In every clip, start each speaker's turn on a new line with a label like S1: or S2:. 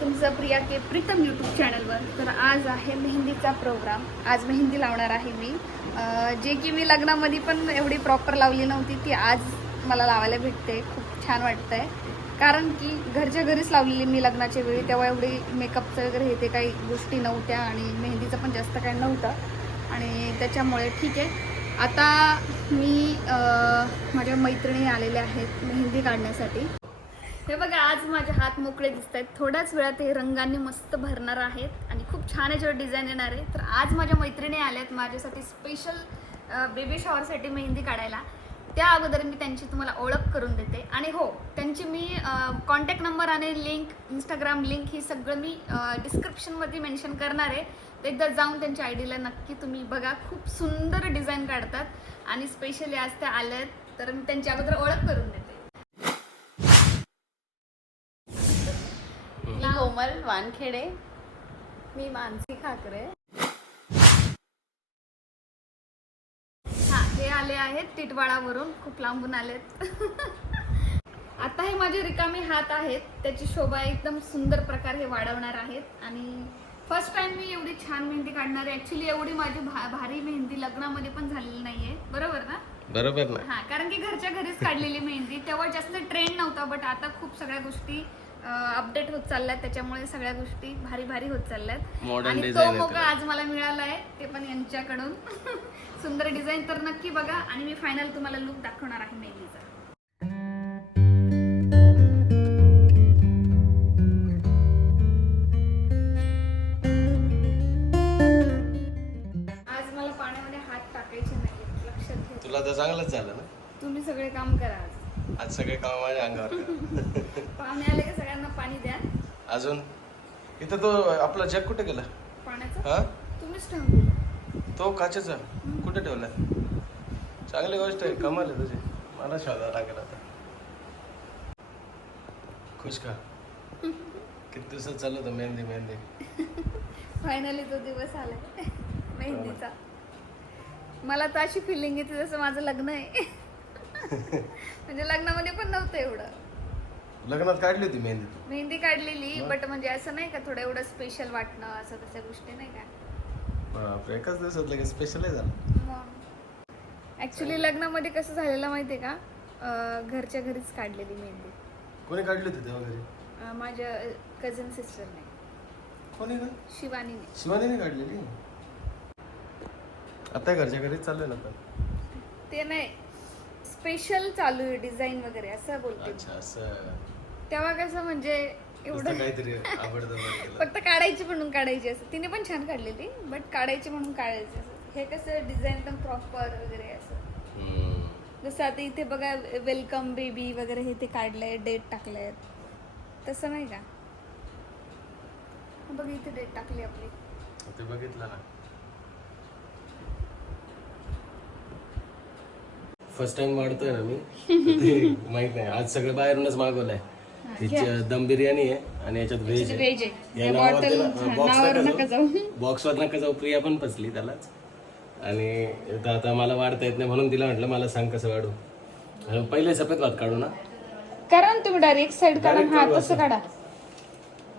S1: तुमचं प्रिया के प्रीतम यूट्यूब चॅनलवर तर आज आहे मेहंदीचा प्रोग्राम आज मेहंदी लावणार आहे मी. जे की मी लग्नामध्ये पण एवढी प्रॉपर लावली नव्हती ती आज मला लावायला भेटते. खूप छान वाटतंय. कारण की घरच्या घरीच लावलेली मी लग्नाच्या वेळी. तेव्हा एवढी मेकअपचं वगैरे हे ते काही गोष्टी नव्हत्या आणि मेहंदीचं पण जास्त काही नव्हतं. आणि त्याच्यामुळे ठीक आहे. आता मी माझ्या मैत्रिणी आलेल्या आहेत मेहंदी काढण्यासाठी. हे बघा आज माझे हात मोकळे दिसत आहेत थोड्याच वेळात हे रंगांनी मस्त भरणार आहेत आणि खूप छान याच्यावर डिझाईन येणार आहे. तर आज माझ्या मैत्रिणी आल्या आहेत माझ्यासाठी स्पेशल बेबी शॉवरसाठी मेहंदी काढायला. त्या अगोदर मी त्यांची तुम्हाला ओळख करून देते. आणि हो त्यांची मी कॉन्टॅक्ट नंबर आणि लिंक इंस्टाग्राम लिंक ही सगळं मी डिस्क्रिप्शनमध्ये मेन्शन करणार आहे. तर एकदा जाऊन त्यांच्या आय डीला नक्की तुम्ही बघा. खूप सुंदर डिझाईन काढतात. आणि स्पेशली आज त्या आल्यात तर मी त्यांची अगोदर ओळख करून देते मी कोमल वानखेडे मी मानसी खाकरे. हा हे आले आहेत टिटवाळावरून खूप लांबून आलेत. आता हे माझे रिकामे हात आहेत त्याची शोभा एकदम सुंदर प्रकारे हे वाढवणार आहेत. आणि फर्स्ट टाइम मी एवढी छान मेहंदी काढणार आहे. ऍक्च्युली एवढी माझी भा भारी मेहंदी लग्नामध्ये पण झालेली नाहीये. बरोबर ना?
S2: बरोबर ना? हा कारण की
S1: घरच्या घरीच काढलेली मेहंदी. तेव्हा जास्त ट्रेंड नव्हता बट आता खूप सगळ्या गोष्टी अपडेट होत चालल्यात त्याच्यामुळे सगळ्या गोष्टी भारी भारी होत चालल्यात.
S2: आणि तो मोका.
S1: आज मला मिळाला आहे ते पण यांच्याकडून. सुंदर डिझाईन तर नक्की बघा. आणि मी फायनल तुम्हाला लुक दाखवणार आहे मेहंदीचा. आज मला पाण्यामध्ये हात टाकायचे नाही लक्षात
S2: घ्या तुला तर चांगलंच झालं ना? तुम्ही
S1: सगळे काम करा आज.
S2: आज सगळे काम माझ्या अंगावर.
S1: पाहुणे आले की सगळ्यांना पाणी द्या.
S2: अजून? इथं तो आपला जग कुठे गेला? पाण्याचं? हा? तुम्हीच ठेवून तो काचेचा? कुठे ठेवला? चांगली गोष्ट आहे कमाल आहे तुझी. मला शोधा लागेल आता. खुश का? किती दिवसात चालू होतं मेहंदी मेहंदी.
S1: फायनली तो दिवस आलाय. मेहंदीचा. मला तर अशी फिलिंग येते जसं माझं लग्न आहे. म्हणजे लग्नामध्ये पण नव्हतं एवढं.
S2: लग्नात काढली होती
S1: मेहंदी तू? मेहंदी काढलेली बट म्हणजे असं नाही का थोडं एवढं स्पेशल वाटणं असं तशा गोष्टी नाही का?
S2: बापरे, एकाच दिवसात लगेच स्पेशल आहे झालं. मग?
S1: ऍक्च्युली लग्नामध्ये कसं झालेलं माहितीये का? अं, घरच्या घरीच काढलेली मेहंदी.
S2: कोणी काढली होती तेव्हा घरी?
S1: अं, माझ्या कझन सिस्टरने
S2: कोणी का शिवानीने
S1: शिवानीने काढलेली?
S2: आता घरच्या घरीच चालू आहे ना
S1: ते नाही स्पेशल चालू आहे डिझाईन वगैरे असं बोलते.
S2: अच्छा असं.
S1: तेव्हा कसं म्हणजे एवढं
S2: काहीतरी आवडतं
S1: फक्त काढायची म्हणून काढायची असं. तिने पण छान काढलेली बट काढायची म्हणून काढायची असं. हे कसं डिझाईन एकदम प्रॉपर वगैरे असं. जसं आता इथे बघा वेलकम बेबी वगैरे हे ते काढलंय डेट टाकलंय. तसं नाही का? बघ इथे डेट टाकली आपली.
S2: ते बघितलं ना. फर्स्ट टाइम वाढतोय ना मी. तर ते माहीत नाही. आज सगळं बाहेरूनच मागवलंय. तिची दम बिर्याणी आहे आणि याच्यात व्हेज आहे व्हेज
S1: आहे. या बॉटल
S2: नावावर बॉक्स नावावर नका नका जाऊ. जाऊ. बॉक्सवर नका जाऊ. प्रिया पण फसली त्यालाच. आणि आता आता मला वाढता येत नाही म्हणून तिला म्हटलं मला सांग कसं वाढू? पहिले सफेद भात काढू ना.
S1: करा ना तुम्ही डायरेक्ट साईड काढा हा तसं काढा.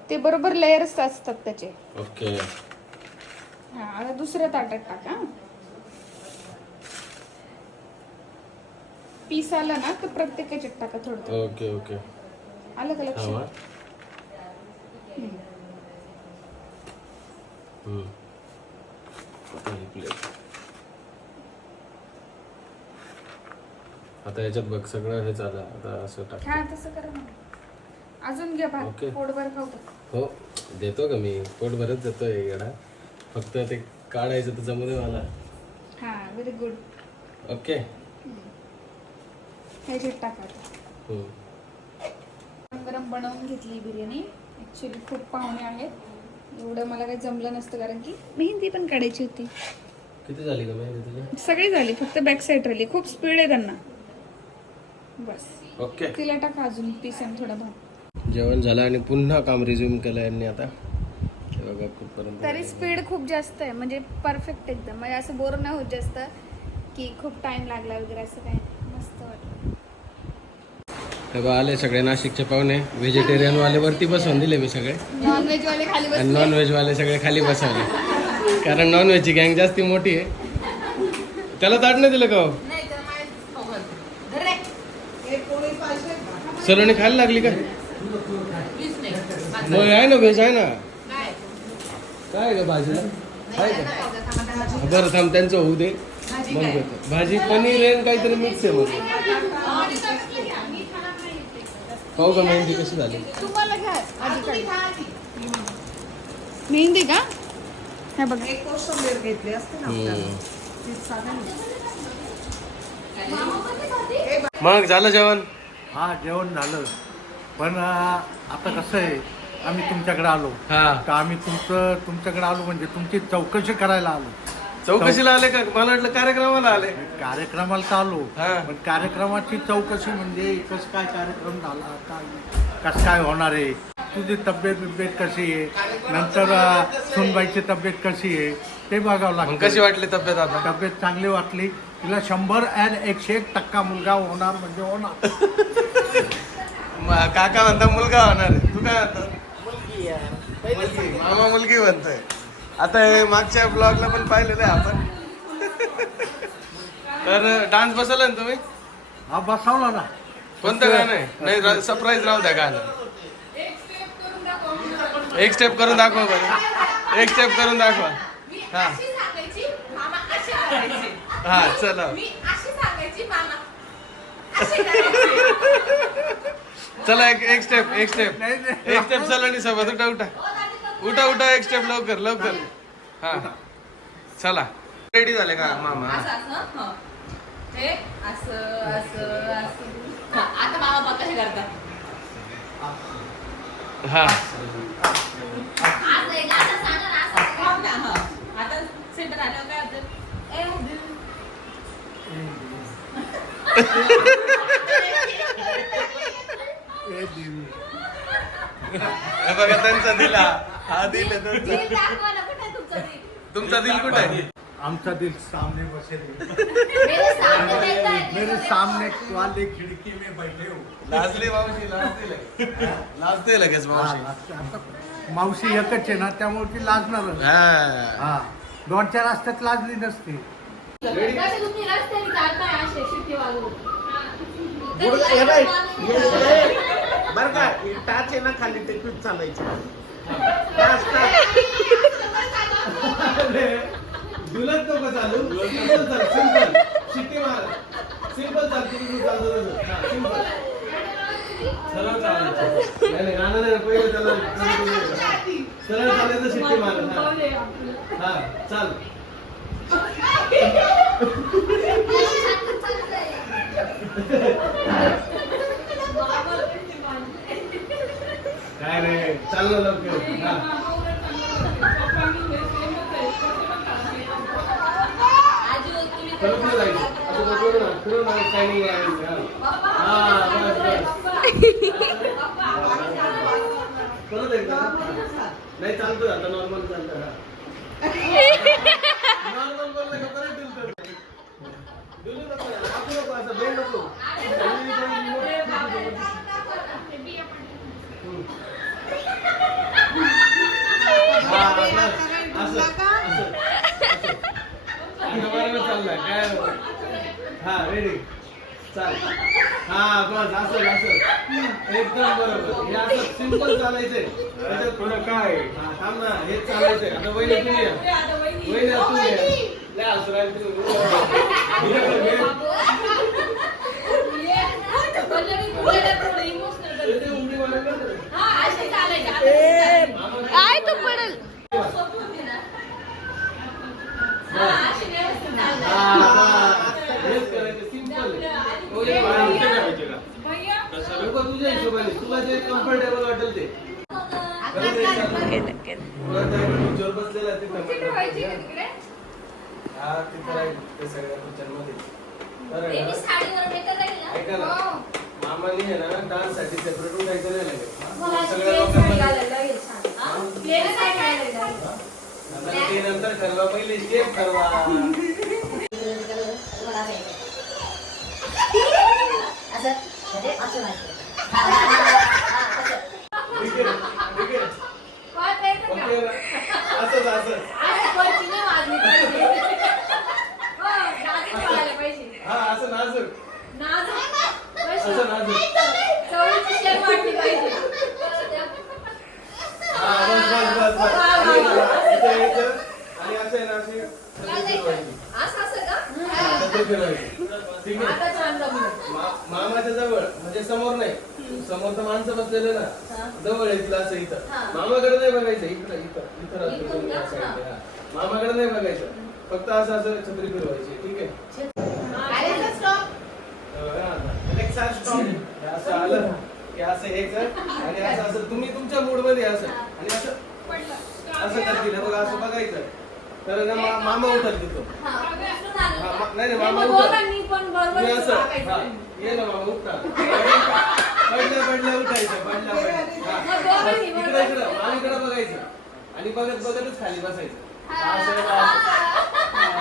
S1: ते बरोबर लेयर्स असतात
S2: त्याचे. ओके
S1: हा आता दुसऱ्या ताटात टाका. पीस आला ना तर प्रत्येक याच्यात टाका थोडं थोडं. Okay okay. आलं का लक्षात
S2: हम्म. आता plate. आता याच्यात बघ सगळं हे झालं. आता असं टाक.
S1: हा तसं करा ना. अजून घ्या भात ओके. पोटभर खाऊ का? हो
S2: देतो का मी? पोट भरत देतो येडा फक्त ते काढायचं तर जमू दे मला. हा व्हेरी गुड ओके.
S1: ह्याच्यात टाका आता. हम्म. गरम गरम बनवून घेतली बिर्याणी. ॲक्च्युली खूप पाहुणे आहेत. एवढं मला काही जमलं नसतं कारण की मेहंदी पण काढायची होती.
S2: किती झाली का मेहंदी तुझी?
S1: सगळी झाली फक्त बॅक साईड राहिली. खूप स्पीड आहे त्यांना. बस. ओके. तिला टाका
S2: अजून पीस आणि थोडा
S1: भात. जेवण
S2: झालं आणि पुन्हा काम रिझ्यूम केलं यांनी आता.
S1: हे तरी स्पीड खूप जास्त आहे. म्हणजे परफेक्ट एकदम. म्हणजे असं बोर नाही होत जास्त की खूप टाइम लागला वगैरे असं काही.
S2: हे बघा आले सगळे नाशिकचे पाहुणे. व्हेजिटेरियन वाले वरती बसवून दिले मी सगळे. वाले खाली बस आणि नॉनव्हेज वाले सगळे खाली बसवले. कारण नॉनव्हेजची गँग जास्ती मोठी आहे. त्याला ताट नाही दिलं का हो? सलोनी खायला लागली का? मग आहे ना व्हेज आहे ना? काय? का भाजीला आहे का? बरं थांब त्यांचं होऊ दे. मग घेतो भाजी पनीर आहे आणि काहीतरी मिक्स आहे मग. पाहू का मेहंदी कशी झाली?
S1: तुम्हाला घ्या आजीकडे. मेहंदी का? हे बघ. एक कोशिंबीर घेतली असते ना आपल्याला. हम्म. ती साधं
S2: मग झालं जेवण?
S3: हा जेवण झालं. पण आता कसं आहे आम्ही तुमच्याकडे आलो.
S2: हा. तर आम्ही
S3: तुमचं तुमच्याकडे आलो म्हणजे तुमची चौकशी करायला आलो.
S2: चौकशीला आले का? मला वाटलं कार्यक्रमाला आले.
S3: कार्यक्रमाला तर आलो. हा. पण कार्यक्रमाची चौकशी म्हणजे कसं काय कार्यक्रम झाला काय कसं काय होणार आहे? तुझी तब्येत बिब्येत कशी आहे? नंतर अं, सुनबाईची तब्येत कशी आहे? ते बघावं मग लागतं
S2: कशी वाटली तब्येत
S3: आता? तब्येत चांगली वाटली. तिला शंभर अँड एकशे एक टक्का मुलगा होणार म्हणजे होणार.
S2: म- काका म्हणता मुलगा होणार आहे. तू काय म्हणतो? मुलगी. मामा मुलगी म्हणतोय. आता हे मागच्या ब्लॉगला पण पाहिलेलं आहे आपण. तर डान्स बसवला ना तुम्ही?
S3: हा बसवला ना.
S2: कोणतं गाणं आहे? नाही सरप्राईज राहू द्या गाणं. एक स्टेप करून दाखवा बरं. एक स्टेप करून दाखवा. हा. हा चला. चला एक एक स्टेप एक स्टेप एक स्टेप चला सोबत उठा. उठा उठा उठा एक स्टेप लवकर लवकर. हा. चला. रेडी झाले का मामा?
S4: आता मामा बघ कसे करतात. हा. आज एकदा असं सांगा ना, असं. थांब ना, हं. आता आल्यावर काय होतं? ए.
S2: हे बघा त्यांचा दिला. हा दिल आहे
S1: दिल त्यांचा दाखवा ना, कुठे आहे तुमचं दिल?
S2: तुमचा दिल कुठे आहे?
S3: आमचा दिल सामने बसे मेरे
S4: सामने है,
S3: मेरे. वाले खिड़की में बैठे हो।
S2: लाजली मावशी लाजते लाजते लगेच मावशी. आता
S3: मावशी एकच आहे ना त्यामुळे ती लाजणार
S2: हा. हा.
S3: दोन चार रस्त्यात लाजली नसती.
S1: कसे तुम्ही रस्त्याने चालताय असे शिट्टी वाजवून?
S3: बर का टाच आहे ना खाली टेकवीत चालायची.
S2: दुलत नको चालू सिंपल चाल सिंपल शिट्टी मार सिंपल चाल तुम्ही चालतो सिंपल सरळ चालायचं नाही गाणं नाही पहिले त्याला सरळ चालायचं शिट्टी मार हा हा अरे चाललं लवकर. हा. परत नाही जायचं ना. फिरून लावायचं हा. हा बस बस. परत एकदा. नाही चालतो आता. नॉर्मल चालतं नॉर्मल बोललं का परत दिलं नको आपण नको. असं नको आणि इकडे remote
S1: हम्म. हा, बस. असं, असं. आता बरोबर
S2: चाललाय. काय हा रेडी चाल हा बस असं असं एकदम बरोबर. हे असं सिंपल चालायचंय. त्याच्यात थोडं काय? हा थांब ना हेच चालायचंय. आता वहिनी तुम्ही या. या. लय राहिले.
S1: हे तू पडेल हा,
S2: बस. हेच करायचं सिंपल वहिनी बाहेर उठे करायचे का? लोकं तुझ्या हिशोबाने तुला जे कम्फर्टेबल वाटेल ते हा ते आहे ना? मामाने ना डान्ससाठी सेपरेट उठायचं लागेल सगळ्या ते नंतर ठरवा पहिले स्टेप ठरवा
S4: असं म्हणजे असं नाही
S2: ठीक आहे, ठीक आहे.
S1: पाहता येतं का? ओके ना? असंच असंच असं वरची नाही वाजली पाहिजे. हो, नाजूक वाजायला पाहिजे.
S2: हा असं नाजूक? असं नाजूक. हा बस बस बस बस आणि इथं यायचं आणि असं आहे ना फिरवायचे. सगळे फिरवायचे. ठीक आहे. मा- मामाच्या जवळ म्हणजे समोर नाही समोर तर माणसं बसलेले ना जवळ आहे तिला असं इथं हा. मामाकडे नाही बघायचं इकडं इथं इथं राहतो? या side ला. हा. मामाकडे नाही बघायचं फक्त असं असं छत्री फिरवायची ठीक आहे असं आलं. की असं यायचं आणि असं असं तुम्ही तुमच्या मूडमध्ये असं आणि असं असं करतील बघा असं बघायचं. तर ना मामा उठल तिथं
S1: नाही नाही मामा उठल.
S2: तुम्ही असं. हा, ये ना मामा उठा. पडल्या पडल्या उठायचं पडल्या पडल्या इकडं बरोबर इकडं मामीकडे बघायचं. आणि बघत बघतच खाली बसायचं.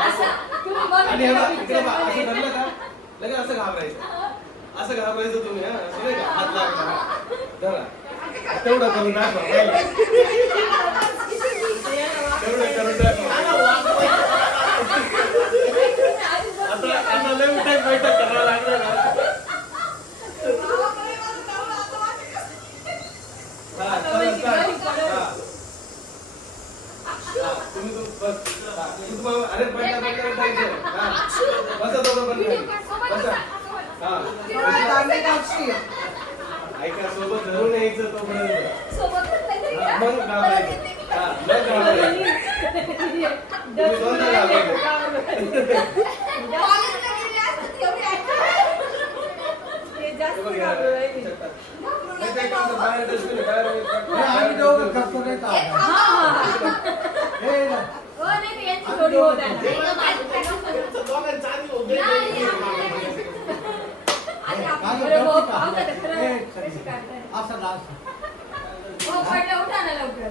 S2: असं. आणि हे बघ, इकडे बघ, असं धरलं का? लगेच असं घाबरायचं. असं घाबरायचं तुम्ही हा. असं नाही का? हात लागला धरा. तेवढं करून दाखवा तेवढं करून दाखवा. आता आता लय उठायचं बैठक करावं लागणार ना हा, चालेल, चालेल. हा. हा, तुम्ही तो- बस. हा, तू तुम्हाला- अरे बैठा बैठा उठायचं हा. बसा दोघं पण खाली.
S1: बसा हा तांबे कापशी.
S2: ऐका सोबत धरून यायचं तोपर्यंत
S1: सोबतच नाही
S2: हा, का? मग घाबरायचं हा मग घाबरायचं तुम्ही दोनदा घाबरायचं कॉलेजला गेली असती तेवढी आठवण. ते जास्त हे बघ, या. घाबरून राहिली. नाही, ते कसं बाहेर डस्टबिन आहे, बाहेर हे आम्ही दोघं करतो नाही का एक आपण? हा. हे ना. हो, नाही, नाही, यांची जोडी होत आहे. एक माझी दोघांचं आधी होते. नाही, नाही, आधी आपण- मागं अरे भाऊ, करतो का? पाहू का ते खरं? हे, कशी काढताय?
S3: असं ना असं
S1: हो, उठा ना लवकर.